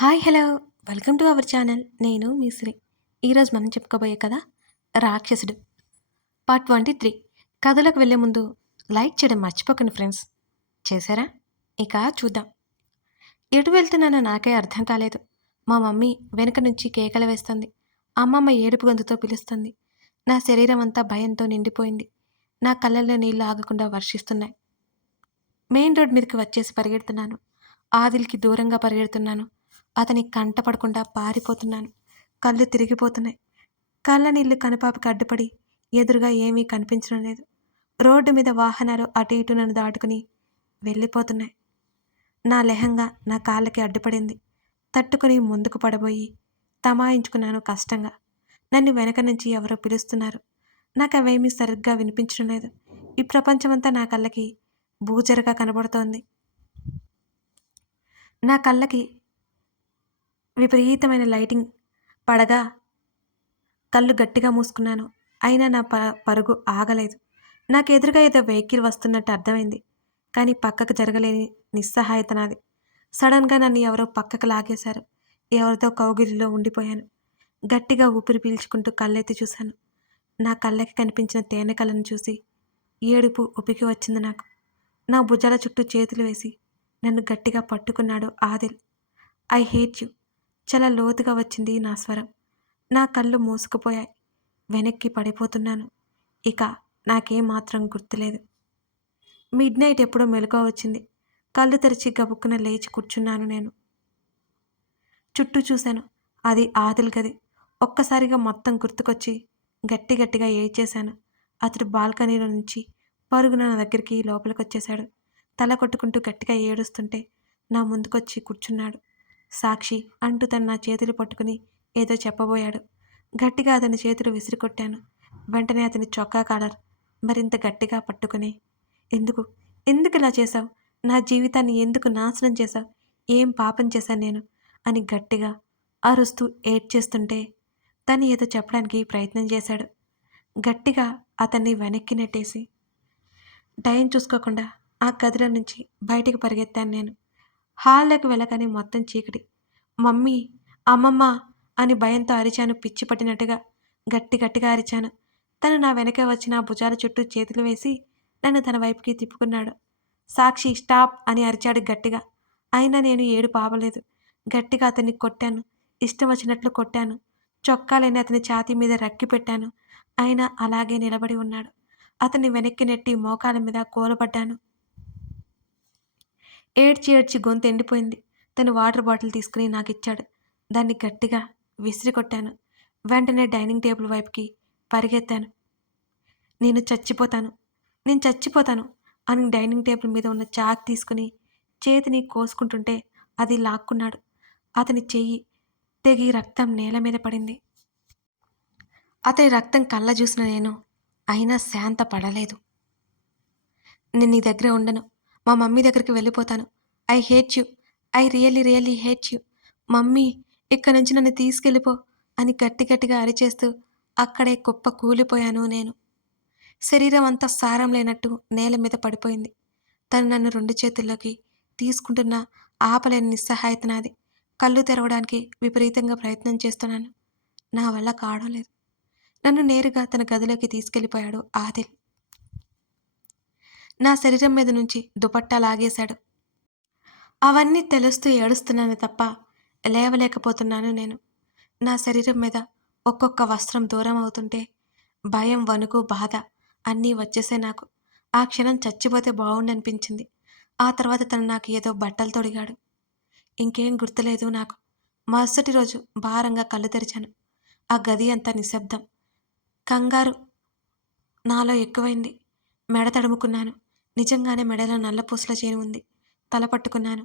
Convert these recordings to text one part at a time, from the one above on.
Hi hello welcome to our channel. నేను మీ శ్రీ. ఈరోజు మనం చెప్పుకోబోయే కథ రాక్షసుడు పార్ట్ 23. కథలోకి వెళ్ళే ముందు లైక్ చేయడం మర్చిపోకండి ఫ్రెండ్స్. చేశారా? ఇక చూద్దాం. ఎటు వెళ్తున్నానో నాకే అర్థం కాలేదు. మా మమ్మీ వెనుక నుంచి కేకలు వేస్తుంది. అమ్మమ్మ ఏడుపు గొంతుతో పిలుస్తుంది. నా శరీరం అంతా భయంతో నిండిపోయింది. నా కళ్ళల్లో నీళ్లు ఆగకుండా వర్షిస్తున్నాయి. మెయిన్ రోడ్ మీదకి వచ్చేసి పరిగెడుతున్నాను. ఆదిల్కి దూరంగా పరిగెడుతున్నాను. అతని కంట పడకుండా పారిపోతున్నాను. కళ్ళు తిరిగిపోతున్నాయి. కళ్ళ నీళ్లు కనుపాపకి అడ్డుపడి ఎదురుగా ఏమీ కనిపించడం లేదు. రోడ్డు మీద వాహనాలు అటు ఇటు నన్ను దాటుకుని వెళ్ళిపోతున్నాయి. నా లెహంగా నా కాళ్ళకి అడ్డుపడింది. తట్టుకుని ముందుకు పడబోయి తమాయించుకున్నాను కష్టంగా. నన్ను వెనక నుంచి ఎవరో పిలుస్తున్నారు. నాకు అవేమీ సరిగ్గా వినిపించడం లేదు. ఈ ప్రపంచమంతా నా కళ్ళకి బూజరగా కనబడుతోంది. నా కళ్ళకి విపరీతమైన లైటింగ్ పడగా కళ్ళు గట్టిగా మూసుకున్నాను. అయినా నా పరుగు ఆగలేదు. నాకు ఎదురుగా ఏదో వెహికల్ వస్తున్నట్టు అర్థమైంది. కానీ పక్కకు జరగలేని నిస్సహాయత నాది. సడన్గా నన్ను ఎవరో పక్కకు లాగేశారు. ఎవరితో కౌగిలిలో ఉండిపోయాను. గట్టిగా ఊపిరి పీల్చుకుంటూ కళ్ళెత్తి చూశాను. నా కళ్ళకి కనిపించిన తేనె కళ్ళను చూసి ఏడుపు ఉపికి వచ్చింది నాకు. నా భుజాల చుట్టూ చేతులు వేసి నన్ను గట్టిగా పట్టుకున్నాడు ఆదిల్. I hate you. చాలా లోతుగా వచ్చింది నా స్వరం. నా కళ్ళు మూసుకుపోయాయి. వెనక్కి పడిపోతున్నాను. ఇక నాకేం మాత్రం గుర్తులేదు. మిడ్ నైట్ ఎప్పుడో మెలకువ వచ్చింది. కళ్ళు తెరిచి గబుక్కున లేచి కూర్చున్నాను నేను. చుట్టూ చూశాను. అది ఆదిల్ గది. ఒక్కసారిగా మొత్తం గుర్తుకొచ్చి గట్టిగా ఏడ్చేశాను. అతడు బాల్కనీలో నుంచి పరుగున నా దగ్గరికి లోపలికొచ్చేశాడు. తల కొట్టుకుంటూ గట్టిగా ఏడుస్తుంటే నా ముందుకొచ్చి కూర్చున్నాడు. సాక్షి అంటూ తను నా చేతులు పట్టుకుని ఏదో చెప్పబోయాడు. గట్టిగా అతని చేతులు విసిరికొట్టాను. వెంటనే అతని చొక్కా కాలర్ మరింత గట్టిగా పట్టుకుని, ఎందుకు ఎందుకు ఇలా చేశావు? నా జీవితాన్ని ఎందుకు నాశనం చేశావు? ఏం పాపం చేశాను నేను అని గట్టిగా అరుస్తూ ఏడ్చేస్తుంటే తను ఏదో చెప్పడానికి ప్రయత్నం చేశాడు. గట్టిగా అతన్ని వెనక్కి నెట్టేసి టైం చూసుకోకుండా ఆ గదిలో నుంచి బయటికి పరిగెత్తాను నేను. హాల్లోకి వెళ్ళగానే మొత్తం చీకటి. మమ్మీ, అమ్మమ్మ అని భయంతో అరిచాను. పిచ్చి పట్టినట్టుగా గట్టిగా అరిచాను. తను నా వెనక వచ్చి నా భుజాల చుట్టూ చేతులు వేసి నన్ను తన వైపుకి తిప్పుకున్నాడు. సాక్షి స్టాప్ అని అరిచాడు గట్టిగా. అయినా నేను ఏడుపు ఆపలేదు. గట్టిగా అతన్ని కొట్టాను. ఇష్టం వచ్చినట్లు కొట్టాను. చొక్కాలేని అతని ఛాతీ మీద రక్కి పెట్టాను. అయినా అలాగే నిలబడి ఉన్నాడు. అతన్ని వెనక్కి నెట్టి మోకాల మీద కూలబడ్డాను. ఏడ్చి గొంతు ఎండిపోయింది. తను వాటర్ బాటిల్ తీసుకుని నాకిచ్చాడు. దాన్ని గట్టిగా విసిరి కొట్టాను. వెంటనే డైనింగ్ టేబుల్ వైపుకి పరిగెత్తాను. నేను చచ్చిపోతాను అని డైనింగ్ టేబుల్ మీద ఉన్న చాక్ తీసుకుని చేతిని కోసుకుంటుంటే అది లాక్కున్నాడు. అతని చెయ్యి తెగి రక్తం నేల మీద పడింది. అతని రక్తం కళ్ళ చూసిన నేను అయినా శాంత పడలేదు. నేను నీ దగ్గర ఉండను. మా మమ్మీ దగ్గరికి వెళ్ళిపోతాను. I hate you. I really hate you. Mummy, ఇక్కడి నుంచి నన్ను తీసుకెళ్ళిపో అని గట్టిగా అరిచేస్తూ అక్కడే కుప్ప కూలిపోయాను నేను. శరీరం అంతా సారం లేనట్టు నేల మీద పడిపోయింది. తను నన్ను 2 చేతుల్లోకి తీసుకుంటున్న ఆపలేని నిస్సహాయత నాది. కళ్ళు తెరవడానికి విపరీతంగా ప్రయత్నం చేస్తున్నాను. నా వల్ల కావడం లేదు. నన్ను నేరుగా తన గదిలోకి తీసుకెళ్ళిపోయాడు ఆదిల్. నా శరీరం మీద నుంచి దుపట్టా లాగేశాడు. అవన్నీ తెలుస్తూ ఏడుస్తున్నాను తప్ప లేవలేకపోతున్నాను నేను. నా శరీరం మీద ఒక్కొక్క వస్త్రం దూరం అవుతుంటే భయం, వణుకు, బాధ అన్నీ వచ్చేసాయి నాకు. ఆ క్షణం చచ్చిపోతే బాగుండనిపించింది. ఆ తర్వాత తను నాకు ఏదో బట్టలు తొడిగాడు. ఇంకేం గుర్తులేదు నాకు. మరుసటి రోజు భారంగా కళ్ళు తెరిచాను. ఆ గది అంతా నిశ్శబ్దం. కంగారు నాలో ఎక్కువైంది. మెడ తడుముకున్నాను. నిజంగానే మెడలో నల్లపూసల చైను ఉంది. తల పట్టుకున్నాను.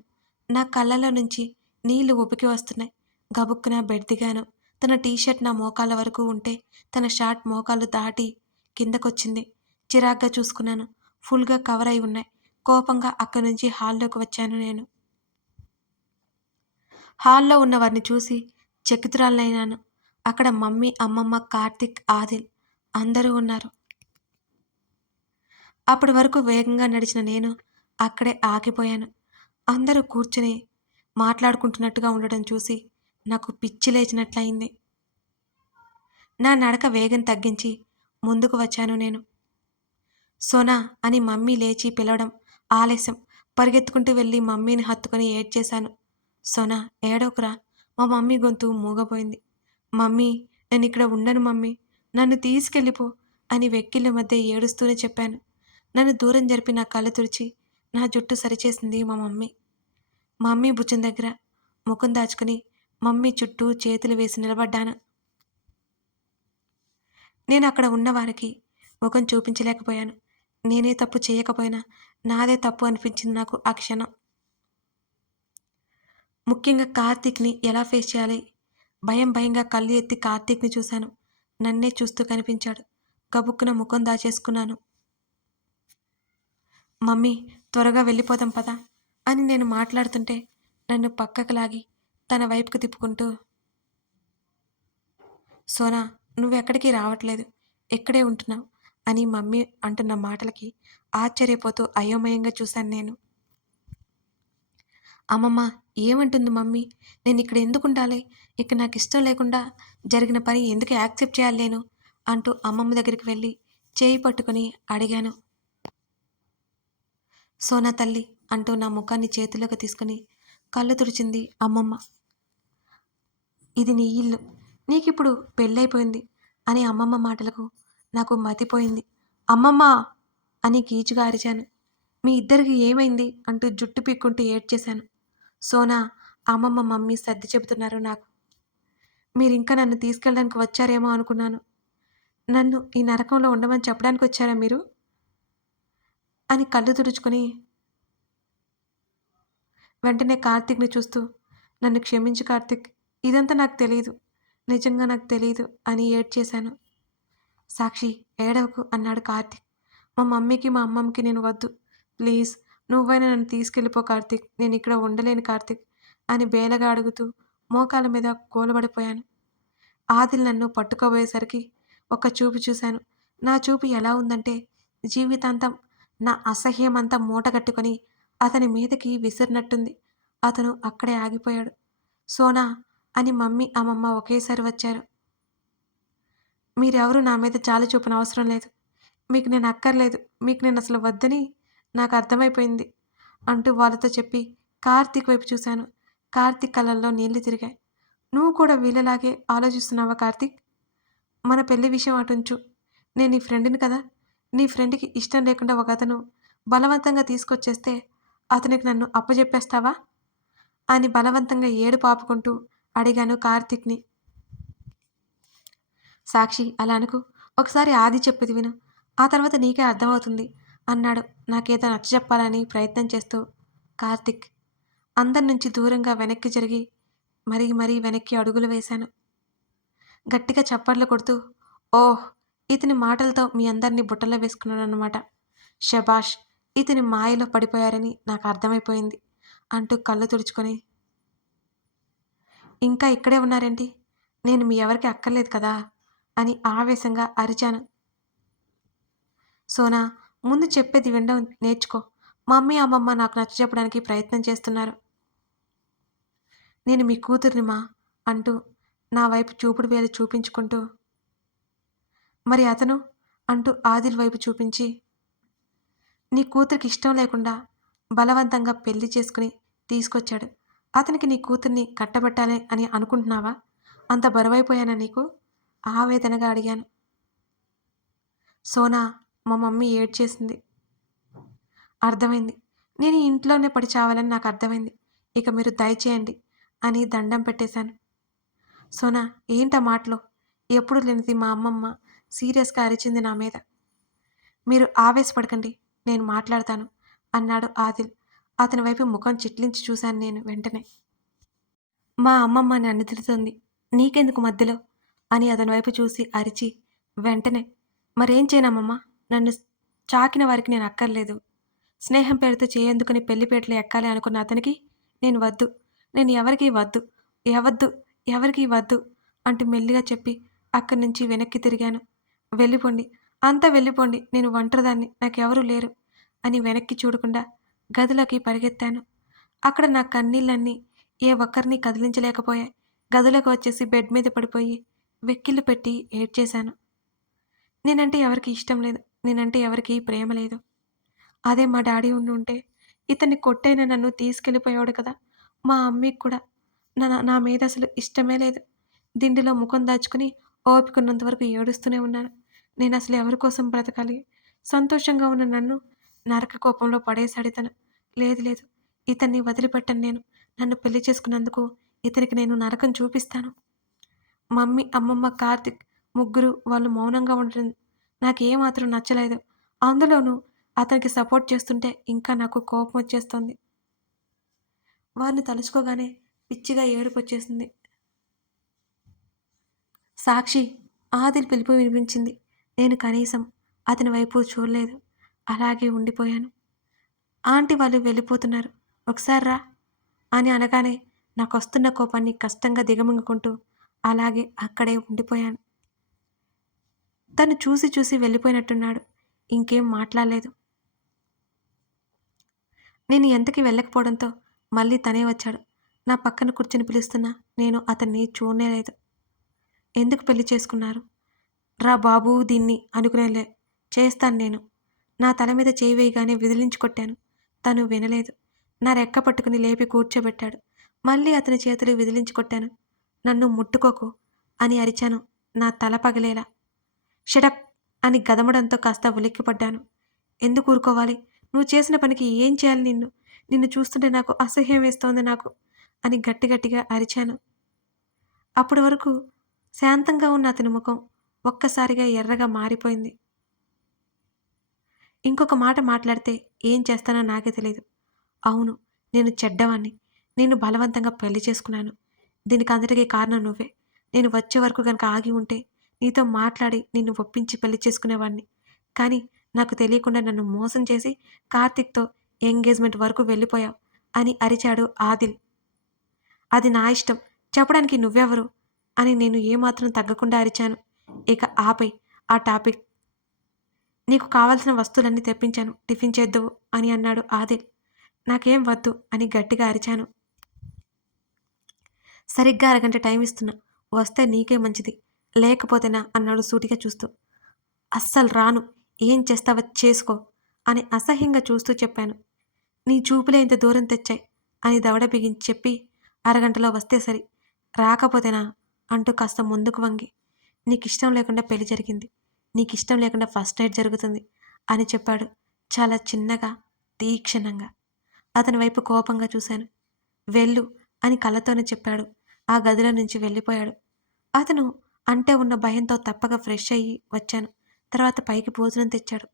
నా కళ్ళలో నుంచి నీళ్లు ఉబికి వస్తున్నాయి. గబుక్కున బెడ్ దిగాను. తన టీషర్ట్ నా మోకాళ్ళ వరకు ఉంటే తన షార్ట్ మోకాళ్ళు దాటి కిందకొచ్చింది. చిరాగ్గా చూసుకున్నాను. ఫుల్గా కవర్ అయి ఉన్నాయి. కోపంగా అక్కడి నుంచి హాల్లోకి వచ్చాను నేను. హాల్లో ఉన్న వారిని చూసి చకితురాలైనాను. అక్కడ మమ్మీ, అమ్మమ్మ, కార్తిక్, ఆదిల్ అందరూ ఉన్నారు. అప్పటి వరకు వేగంగా నడిచిన నేను అక్కడే ఆగిపోయాను. అందరూ కూర్చుని మాట్లాడుకుంటున్నట్టుగా ఉండడం చూసి నాకు పిచ్చి లేచినట్లయింది. నా నడక వేగం తగ్గించి ముందుకు వచ్చాను నేను. సోనా అని మమ్మీ లేచి పిలవడం ఆలస్యం. పరిగెత్తుకుంటూ వెళ్ళి మమ్మీని హత్తుకొని ఏడ్చేశాను. సోనా ఏడవకురా. మా మమ్మీ గొంతు మూగబోయింది. మమ్మీ నేనిక్కడ ఉండను మమ్మీ. నన్ను తీసుకెళ్ళిపో అని వెక్కిళ్ళ మధ్య ఏడుస్తూనే చెప్పాను. నన్ను దూరం జరిపి నా కళ్ళు తుడిచి నా జుట్టు సరిచేసింది మా మమ్మీ. మమ్మీ భుజం దగ్గర ముఖం దాచుకుని మమ్మీ చుట్టూ చేతులు వేసి నిలబడ్డాను. నేను అక్కడ ఉన్నవారికి ముఖం చూపించలేకపోయాను. నేనే తప్పు చేయకపోయినా నాదే తప్పు అనిపించింది నాకు ఆ క్షణం. ముఖ్యంగా కార్తీక్‌ని ఎలా ఫేస్ చేయాలి? భయంగా కళ్ళు ఎత్తి కార్తీక్‌ని చూశాను. నన్నే చూస్తూ కనిపించాడు. గబుక్కున ముఖం దాచేసుకున్నాను. మమ్మీ త్వరగా వెళ్ళిపోదాం పదా అని నేను మాట్లాడుతుంటే నన్ను పక్కకు లాగి తన వైపుకు తిప్పుకుంటూ, సోనా నువ్వెక్కడికి రావట్లేదు. ఇక్కడే ఉంటున్నావు అని మమ్మీ అంటున్న మాటలకి ఆశ్చర్యపోతూ అయోమయంగా చూశాను నేను. అమ్మమ్మ ఏమంటుంది మమ్మీ? నేనిక్కడ ఎందుకుండాలి? ఇక్కడ నాకిష్టం లేకుండా జరిగిన పని ఎందుకు యాక్సెప్ట్ చేయాలి నేను? అంటూ అమ్మమ్మ దగ్గరికి వెళ్ళి చేయి పట్టుకొని అడిగాను. సోనా తల్లి అంటూ నా ముఖాన్ని చేతిలోకి తీసుకుని కళ్ళు తుడిచింది అమ్మమ్మ. ఇది నీ ఇల్లు. నీకిప్పుడు పెళ్ళైపోయింది అని అమ్మమ్మ మాటలకు నాకు మతిపోయింది. అమ్మమ్మ అని గీచుగా అరిచాను. మీ ఇద్దరికి ఏమైంది? అంటూ జుట్టు పీక్కుంటూ ఏడ్చేశాను. సోనా అమ్మమ్మ మమ్మీ సర్ది చెబుతున్నారు నాకు. మీరింకా నన్ను తీసుకెళ్ళడానికి వచ్చారేమో అనుకున్నాను. నన్ను ఈ నరకంలో ఉండమని చెప్పడానికి వచ్చారా మీరు? అని కళ్ళు తుడుచుకొని వెంటనే కార్తీక్‌ని చూస్తూ నన్ను క్షమించు కార్తీక్. ఇదంతా నాకు తెలీదు. నిజంగా నాకు తెలీదు అని ఏడ్చేశాను. సాక్షి ఏడవకు అన్నాడు కార్తీక్. మా మమ్మీకి మా అమ్మమ్మకి నేను వద్దు. ప్లీజ్ నువ్వైనా నన్ను తీసుకెళ్ళిపో కార్తీక్. నేనిక్కడ ఉండలేను కార్తీక్ అని బేలగా అడుగుతూ మోకాళ్ళ మీద కూలబడిపోయాను. ఆదిల్ నన్ను పట్టుకోబోయేసరికి ఒక్క చూపు చూశాను. నా చూపు ఎలా ఉందంటే జీవితాంతం నా అసహ్యమంతా మూటగట్టుకొని అతని మీదకి విసిరినట్టుంది. అతను అక్కడే ఆగిపోయాడు. సోనా అని మమ్మీ అమ్మమ్మ ఒకేసారి వచ్చారు. మీరెవరూ నా మీద జాలి చూపనవసరం లేదు. మీకు నేను అక్కర్లేదు. మీకు నేనసలు వద్దని నాకు అర్థమైపోయింది అంటూ వాళ్ళతో చెప్పి కార్తీక్ వైపు చూశాను. కార్తీక్ కళ్ళల్లో నీళ్లు తిరిగాయి. నువ్వు కూడా వీళ్ళలాగే ఆలోచిస్తున్నావా కార్తీక్? మన పెళ్లి విషయం అటుంచు. నేను నీ ఫ్రెండ్‌ని కదా! నీ ఫ్రెండ్‌కి ఇష్టం లేకుండా ఒకతను బలవంతంగా తీసుకొచ్చేస్తే అతనికి నన్ను అప్పజెప్పేస్తావా? అని బలవంతంగా ఏడుపు ఆపుకుంటూ అడిగాను కార్తీక్‌ని. సాక్షి అలా అనకు. ఒకసారి ఆది చెప్పేది విను. ఆ తర్వాత నీకే అర్థమవుతుంది అన్నాడు నాకేదో నచ్చజెప్పాలని ప్రయత్నం చేస్తూ కార్తీక్. అందరి నుంచి దూరంగా వెనక్కి జరిగి మరీ వెనక్కి అడుగులు వేశాను. గట్టిగా చప్పట్లు కొడుతూ ఓహ్! ఇతని మాటలతో మీ అందరినీ బుట్టలో వేసుకున్నాడన్నమాట. శభాష్! ఇతని మాయలో పడిపోయారని నాకు అర్థమైపోయింది అంటూ కళ్ళు తుడుచుకొని, ఇంకా ఇక్కడే ఉన్నారేంటి? నేను మీ ఎవరికీ అక్కర్లేదు కదా అని ఆవేశంగా అరిచాను. సోనా ముందు చెప్పేది వినడం నేర్చుకో. మమ్మీ అమ్మమ్మ నాకు నచ్చజెప్పడానికి ప్రయత్నం చేస్తున్నారు. నేను మీ కూతురిని మా అంటూ నా వైపు చూపుడు వేలు చూపించుకుంటూ, మరి అతను అంటూ ఆదిల్ వైపు చూపించి, నీ కూతురికి ఇష్టం లేకుండా బలవంతంగా పెళ్లి చేసుకుని తీసుకొచ్చాడు. అతనికి నీ కూతుర్ని కట్టబెట్టాలి అని అనుకుంటున్నావా? అంత బరువైపోయానా నీకు? ఆవేదనగా అడిగాను. సోనా మా మమ్మీ ఏడ్చేసింది. అర్థమైంది. నేను ఈ ఇంట్లోనే పడి చావాలని నాకు అర్థమైంది. ఇక మీరు దయచేయండి అని దండం పెట్టేశాను. సోనా ఏంటా మాటలు? ఎప్పుడు లేనిది మా అమ్మమ్మ సీరియస్‌గా అరిచింది నా మీద. మీరు ఆవేశపడకండి. నేను మాట్లాడతాను అన్నాడు ఆదిల్. అతని వైపు ముఖం చిట్లించి చూశాను నేను వెంటనే. మా అమ్మమ్మ నన్ను తిడుతుంది. నీకెందుకు మధ్యలో? అని అతని వైపు చూసి అరిచి వెంటనే మరేం చేయనమ్మమ్మ? నన్ను చాకిన వారికి నేను అక్కర్లేదు. స్నేహం పేరుతో చేయందుకుని పెళ్లిపేటలు ఎక్కాలి అనుకున్న అతనికి నేను వద్దు. నేను ఎవరికీ వద్దు. ఎవద్దు. ఎవరికీ వద్దు అంటూ మెల్లిగా చెప్పి అక్కడి నుంచి వెనక్కి తిరిగాను. వెళ్ళిపోండి. అంతా వెళ్ళిపోండి. నేను ఒంటరిదాన్ని. నాకెవరూ లేరు అని వెనక్కి చూడకుండా గదిలోకి పరిగెత్తాను. అక్కడ నా కన్నీళ్ళన్నీ ఏ ఒక్కరిని కదిలించలేకపోయా. గదిలోకి వచ్చేసి బెడ్ మీద పడిపోయి వెక్కిళ్ళు పెట్టి ఏడ్చేశాను. నేనంటే ఎవరికీ ఇష్టం లేదు. నేనంటే ఎవరికీ ప్రేమ లేదు. అదే మా డాడీ ఉండుంటే ఇతన్ని కొట్టైనా నన్ను తీసుకెళ్ళిపోయేవాడు కదా! మా అమ్మీకి కూడా నా మీద అసలు ఇష్టమే లేదు. దిండులో ముఖం దాచుకుని ఓపికున్నంత వరకు ఏడుస్తూనే ఉన్నాను. నేనసలు ఎవరి కోసం బ్రతకాలి? సంతోషంగా ఉన్న నన్ను నరక కూపంలో పడేశాడితను. లేదు లేదు. ఇతన్ని వదిలిపెట్టను నేను. నన్ను పెళ్లి చేసుకున్నందుకు ఇతనికి నేను నరకం చూపిస్తాను. మమ్మీ, అమ్మమ్మ, కార్తిక్ ముగ్గురు వాళ్ళు మౌనంగా ఉండడం నాకేమాత్రం నచ్చలేదు. అందులోనూ అతనికి సపోర్ట్ చేస్తుంటే ఇంకా నాకు కోపమొచ్చేస్తోంది. వారిని తలుచుకోగానే పిచ్చిగా ఏడుపొచ్చేసింది. సాక్షి! ఆదిల్ పిలుపు వినిపించింది. నేను కనీసం అతని వైపు చూడలేదు. అలాగే ఉండిపోయాను. ఆంటీ వాళ్ళు వెళ్ళిపోతున్నారు. ఒకసారి రా అని అనగానే నాకొస్తున్న కోపాన్ని కష్టంగా దిగమింగుకుంటూ అలాగే అక్కడే ఉండిపోయాను. తను చూసి చూసి వెళ్ళిపోయినట్టున్నాడు. ఇంకేం మాట్లాడలేదు. నేను ఎంతకీ వెళ్ళకపోవడంతో మళ్ళీ తనే వచ్చాడు. నా పక్కన కూర్చొని పిలుస్తున్నా నేను అతన్ని చూడనేలేదు. ఎందుకు పెళ్లి చేసుకున్నారు? రా బాబూ దీన్ని అనుకునేలే. చేస్తాను నేను. నా తల మీద చేయి వేయగానే విదిలించి కొట్టాను. తను వినలేదు. నా రెక్క పట్టుకుని లేపి కూర్చోబెట్టాడు. మళ్ళీ అతని చేతులు విదిలించి కొట్టాను. నన్ను ముట్టుకోకు అని అరిచాను నా తల పగిలేలా. షటప్ అని గదమడంతో కాస్త ఉలిక్కిపడ్డాను. ఎందుకు ఊరుకోవాలి? నువ్వు చేసిన పనికి ఏం చేయాలి నిన్ను? నిన్ను చూస్తుంటే నాకు అసహ్యం వేస్తోంది నాకు అని గట్టి గట్టిగా అరిచాను. అప్పటి వరకు శాంతంగా ఉన్న అతని ముఖం ఒక్కసారిగా ఎర్రగా మారిపోయింది. ఇంకొక మాట మాట్లాడితే ఏం చేస్తానో నాకే తెలీదు. అవును, నేను చెడ్డవాణ్ణి. నేను బలవంతంగా పెళ్లి చేసుకున్నాను. దీనికంతటికీ కారణం నువ్వే. నేను వచ్చే వరకు గనక ఆగి ఉంటే నీతో మాట్లాడి నిన్ను ఒప్పించి పెళ్లి చేసుకునేవాడిని. కానీ నాకు తెలియకుండా నన్ను మోసం చేసి కార్తీక్‌తో ఎంగేజ్‌మెంట్ వరకు వెళ్ళిపోయావు అని అరిచాడు ఆదిల్. అది నా ఇష్టం. చెప్పడానికి నువ్వెవరు? అని నేను ఏమాత్రం తగ్గకుండా అరిచాను. ఇక ఆపేయ్ ఆ టాపిక్. నీకు కావాల్సిన వస్తువులన్నీ తెప్పించాను. టిఫిన్ చేద్దువు అని అన్నాడు ఆదిల్. నాకేం వద్దు అని గట్టిగా అరిచాను. సరిగ్గా అరగంట టైం ఇస్తున్నా. వస్తే నీకే మంచిది. లేకపోతేనా అన్నాడు సూటిగా చూస్తూ. అస్సలు రాను. ఏం చేస్తావో చేసుకో అని అసహ్యంగా చూస్తూ చెప్పాను. నీ చూపులే ఇంత దూరం తెచ్చాయి అని దవడ బిగించి చెప్పి అరగంటలో వస్తే సరి. రాకపోతేనా అంటూ కాస్త ముందుకు వంగి నీకిష్టం లేకుండా పెళ్లి జరిగింది. నీకిష్టం లేకుండా ఫస్ట్ నైట్ జరుగుతుంది అని చెప్పాడు చాలా చిన్నగా, తీక్షణంగా. అతని వైపు కోపంగా చూశాను. వెళ్ళు అని కళ్ళతోనే చెప్పాడు. ఆ గదిలో నుంచి వెళ్ళిపోయాడు. అతను అంటే ఉన్న భయంతో తప్పక ఫ్రెష్ అయ్యి వచ్చాను. తర్వాత పైకి భోజనం తెచ్చాడు.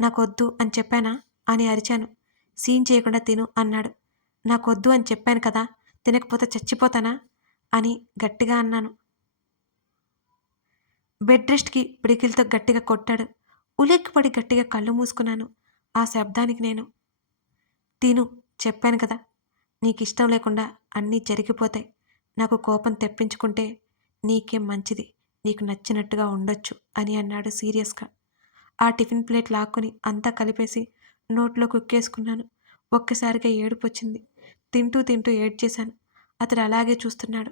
నాకొద్దు అని చెప్పానా అని అరిచాను. సీన్ చేయకుండా తిను అన్నాడు. నాకొద్దు అని చెప్పాను కదా, తినకపోతే చచ్చిపోతానా అని గట్టిగా అన్నాను. బెడ్ రెస్ట్‌కి పిడికిలితో గట్టిగా కొట్టాడు. ఉలిక్కిపడి గట్టిగా కళ్ళు మూసుకున్నాను. ఆ శబ్దానికి నేను. తిను చెప్పాను కదా, నీకిష్టం లేకుండా అన్నీ జరిగిపోతాయి. నాకు కోపం తెప్పించుకుంటే నీకే మంచిది. నీకు నచ్చినట్టుగా ఉండొచ్చు అని అన్నాడు సీరియస్‌గా. ఆ టిఫిన్ ప్లేట్ లాక్కొని అంతా కలిపేసి నోట్లో కుక్కేసుకున్నాను. ఒక్కసారిగా ఏడుపొచ్చింది. తింటూ తింటూ ఏడ్చేశాను. అతడు అలాగే చూస్తున్నాడు.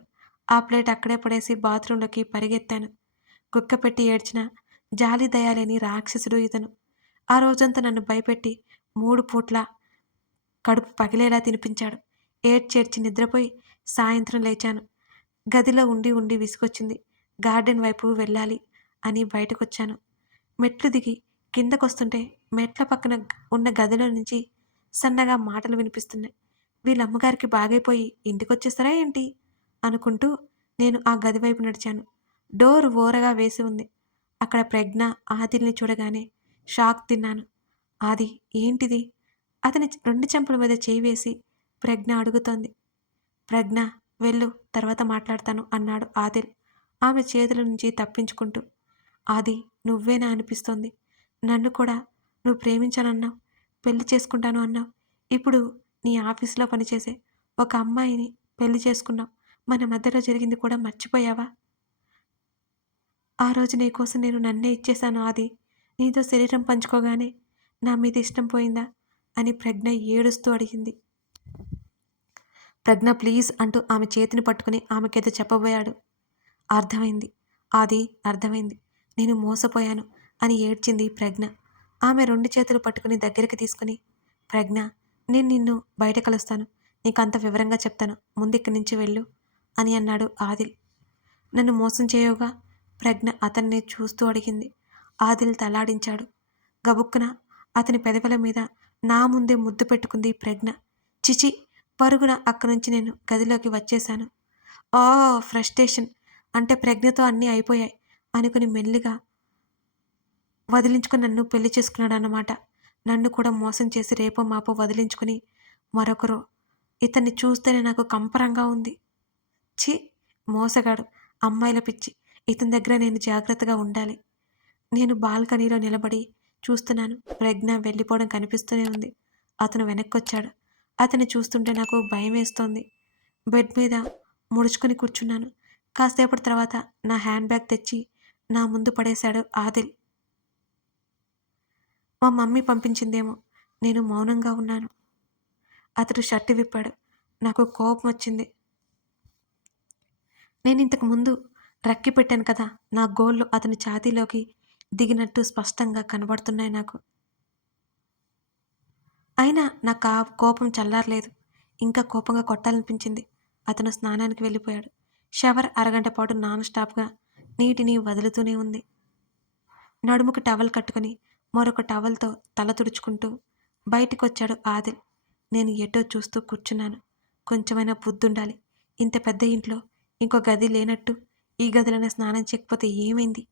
ఆ ప్లేట్ అక్కడే పడేసి బాత్రూంలోకి పరిగెత్తాను. గుక్కపెట్టి ఏడ్చినా జాలి దయ లేని రాక్షసుడు ఇతను. ఆ రోజంతా నన్ను భయపెట్టి 3 పూట్ల కడుపు పగిలేలా తినిపించాడు. ఏడ్చేడ్చి నిద్రపోయి సాయంత్రం లేచాను. గదిలో ఉండి ఉండి విసుగొచ్చింది. గార్డెన్ వైపు వెళ్ళాలి అని బయటకొచ్చాను. మెట్లు దిగి కిందకొస్తుంటే మెట్ల పక్కన ఉన్న గదిలో నుంచి సన్నగా మాటలు వినిపిస్తున్నాయి. వీళ్ళమ్మగారికి బాగైపోయి ఇంటికొచ్చేస్తారా ఏంటి అనుకుంటూ నేను ఆ గది వైపు నడిచాను. డోర్ ఓరగా వేసి ఉంది. అక్కడ ప్రజ్ఞ ఆదిల్ని చూడగానే షాక్ తిన్నాను. ఆది ఏంటిది? అతని 2 చెంపల మీద చేయి వేసి ప్రజ్ఞ అడుగుతోంది. ప్రజ్ఞ వెళ్ళు తర్వాత మాట్లాడతాను అన్నాడు ఆదిల్ ఆమె చేతుల నుంచి తప్పించుకుంటూ. ఆది నువ్వేనా అనిపిస్తోంది. నన్ను కూడా నువ్వు ప్రేమించానన్నావు. పెళ్లి చేసుకుంటాను అన్నావు. ఇప్పుడు నీ ఆఫీసులో పనిచేసే ఒక అమ్మాయిని పెళ్లి చేసుకున్నావు. మన మధ్యలో జరిగింది కూడా మర్చిపోయావా? ఆ రోజు నీకోసం నేను నన్నే ఇచ్చేశాను ఆది. నీతో శరీరం పంచుకోగానే నా మీద ఇష్టం పోయిందా అని ప్రజ్ఞ ఏడుస్తూ అడిగింది. ప్రజ్ఞ ప్లీజ్ అంటూ ఆమె చేతిని పట్టుకుని ఆమెకేదో చెప్పబోయాడు. అర్థమైంది. అది అర్థమైంది. నేను మోసపోయాను అని ఏడ్చింది ప్రజ్ఞ. ఆమె 2 చేతులు పట్టుకుని దగ్గరికి తీసుకుని, ప్రజ్ఞ నేను నిన్ను బయట కలుస్తాను. నీకంత వివరంగా చెప్తాను. ముందిక్కడి నుంచి వెళ్ళు అని అన్నాడు ఆదిల్. నన్ను మోసం చేయవుగా? ప్రజ్ఞ అతన్నే చూస్తూ అడిగింది. ఆదిల్ తలాడించాడు. గబుక్కున అతని పెదవుల మీద నా ముందే ముద్దు పెట్టుకుంది ప్రజ్ఞ. చిచి! పరుగున అక్కడ్నుంచి నేను గదిలోకి వచ్చేశాను. ఫ్రస్ట్రేషన్. అంటే ప్రజ్ఞతో అన్నీ అయిపోయాయి అనుకుని మెల్లిగా వదిలించుకుని నన్ను పెళ్లి చేసుకున్నాడన్నమాట. నన్ను కూడా మోసం చేసి రేపో మాపో వదిలించుకుని మరొకరు. ఇతన్ని చూస్తేనే నాకు కంపరంగా ఉంది. ఛీ! మోసగాడు. అమ్మాయిల పిచ్చి. ఇతని దగ్గర నేను జాగ్రత్తగా ఉండాలి. నేను బాల్కనీలో నిలబడి చూస్తున్నాను. ప్రజ్ఞ వెళ్ళిపోవడం కనిపిస్తూనే ఉంది. అతను వెనక్కొచ్చాడు. అతన్ని చూస్తుంటే నాకు భయమేస్తోంది. బెడ్ మీద ముడుచుకొని కూర్చున్నాను. కాసేపటి తర్వాత నా హ్యాండ్ బ్యాగ్ తెచ్చి నా ముందు పడేశాడు ఆదిల్. మా మమ్మీ పంపించిందేమో. నేను మౌనంగా ఉన్నాను. అతడు షర్టు విప్పాడు. నాకు కోపం వచ్చింది. నేనింతకు ముందు రక్కి పెట్టాను కదా! నా గోళ్ళు అతని ఛాతీలోకి దిగినట్టు స్పష్టంగా కనబడుతున్నాయి నాకు. అయినా నాకు ఆ కోపం చల్లారలేదు. ఇంకా కోపంగా కొట్టాలనిపించింది. అతను స్నానానికి వెళ్ళిపోయాడు. షవర్ అరగంట పాటు నాన్ స్టాప్‌గా నీటిని వదులుతూనే ఉంది. నడుముకి టవల్ కట్టుకుని మరొక టవల్‌తో తల తుడుచుకుంటూ బయటికొచ్చాడు ఆదిల్. నేను ఎటో చూస్తూ కూర్చున్నాను. కొంచెమైనా బుద్ధుండాలి. ఇంత పెద్ద ఇంట్లో ఇంకో గది లేనట్టు ఈ గదిలోనే స్నానం చేయకపోతే ఏమైంది?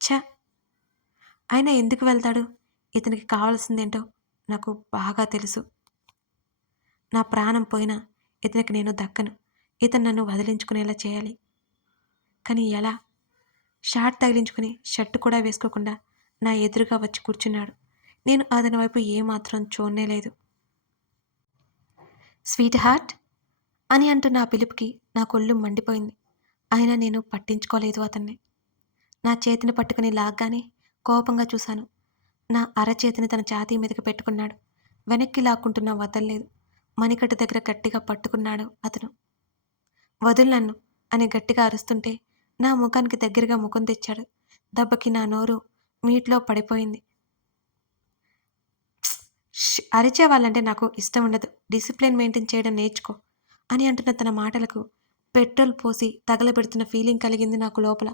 ఛ! అయినా ఎందుకు వెళ్తాడు? ఇతనికి కావాల్సిందేంటో నాకు బాగా తెలుసు. నా ప్రాణం పోయినా ఇతనికి నేను దక్కను. ఇతను నన్ను వదిలించుకునేలా చేయాలి. కానీ ఎలా? షార్ట్ తగిలించుకుని షర్టు కూడా వేసుకోకుండా నా ఎదురుగా వచ్చి కూర్చున్నాడు. నేను అతని వైపు ఏమాత్రం చూడనేలేదు. స్వీట్ హార్ట్ అని అంటున్న ఆ పిలుపుకి నా కొళ్ళు మండిపోయింది. అయినా నేను పట్టించుకోలేదు అతన్ని. నా చేతిని పట్టుకుని లాగ్గానే కోపంగా చూశాను. నా అరచేతిని తన ఛాతీ మీదకి పెట్టుకున్నాడు. వెనక్కి లాక్కుంటున్నా వదల్లేదు. మణికట్టు దగ్గర గట్టిగా పట్టుకున్నాడు అతను. వదులు నన్ను అని గట్టిగా అరుస్తుంటే నా ముఖానికి దగ్గరగా ముఖం తెచ్చాడు. దెబ్బకి నా నోరు మీట్లో పడిపోయింది. అరిచేవాళ్ళంటే నాకు ఇష్టం ఉండదు. డిసిప్లిన్ మెయింటైన్ చేయడం నేర్చుకో అని అంటున్న తన మాటలకు పెట్రోల్ పోసి తగలబెడుతున్న ఫీలింగ్ కలిగింది నాకు లోపల.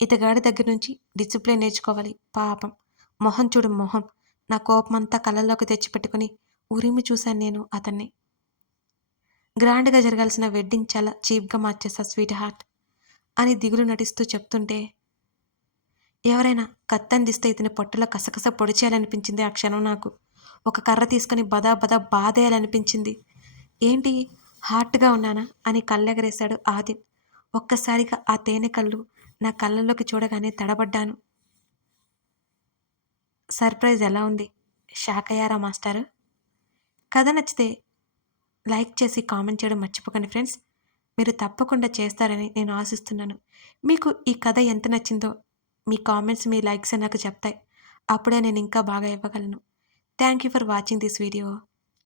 ఇతగాడి దగ్గర నుంచి డిసిప్లిన్ నేర్చుకోవాలి. పాపం. మొహం చూడు మొహం. నా కోపమంతా కళ్ళల్లోకి తెచ్చిపెట్టుకుని ఉరిమి చూశాను నేను అతన్ని. గ్రాండ్‌గా జరగాల్సిన వెడ్డింగ్ చాలా చీప్‌గా మార్చేశా స్వీట్ హార్ట్ అని దిగులు నటిస్తూ చెప్తుంటే, ఎవరైనా కత్తందిస్తే ఇతని పొట్టలో కసకస పొడిచేయాలనిపించింది ఆ క్షణం నాకు. ఒక కర్ర తీసుకొని బదా బదా బాదేయాలనిపించింది. ఏంటి హార్ట్‌గా ఉన్నానా అని కళ్ళెగరేశాడు ఆదిల్. ఒక్కసారిగా ఆ తేనె కళ్ళు నా కళ్ళల్లోకి చూడగానే తడబడ్డాను. సర్ప్రైజ్ ఎలా ఉంది? షాక్ అయ్యారా మాస్టారు? కథ నచ్చితే లైక్ చేసి కామెంట్ చేయడం మర్చిపోకండి ఫ్రెండ్స్. మీరు తప్పకుండా చేస్తారని నేను ఆశిస్తున్నాను. మీకు ఈ కథ ఎంత నచ్చిందో మీ కామెంట్స్, మీ లైక్స్ నాకు చెప్తాయి. అప్పుడే నేను ఇంకా బాగా ఇవ్వగలను. Thank you for watching this video.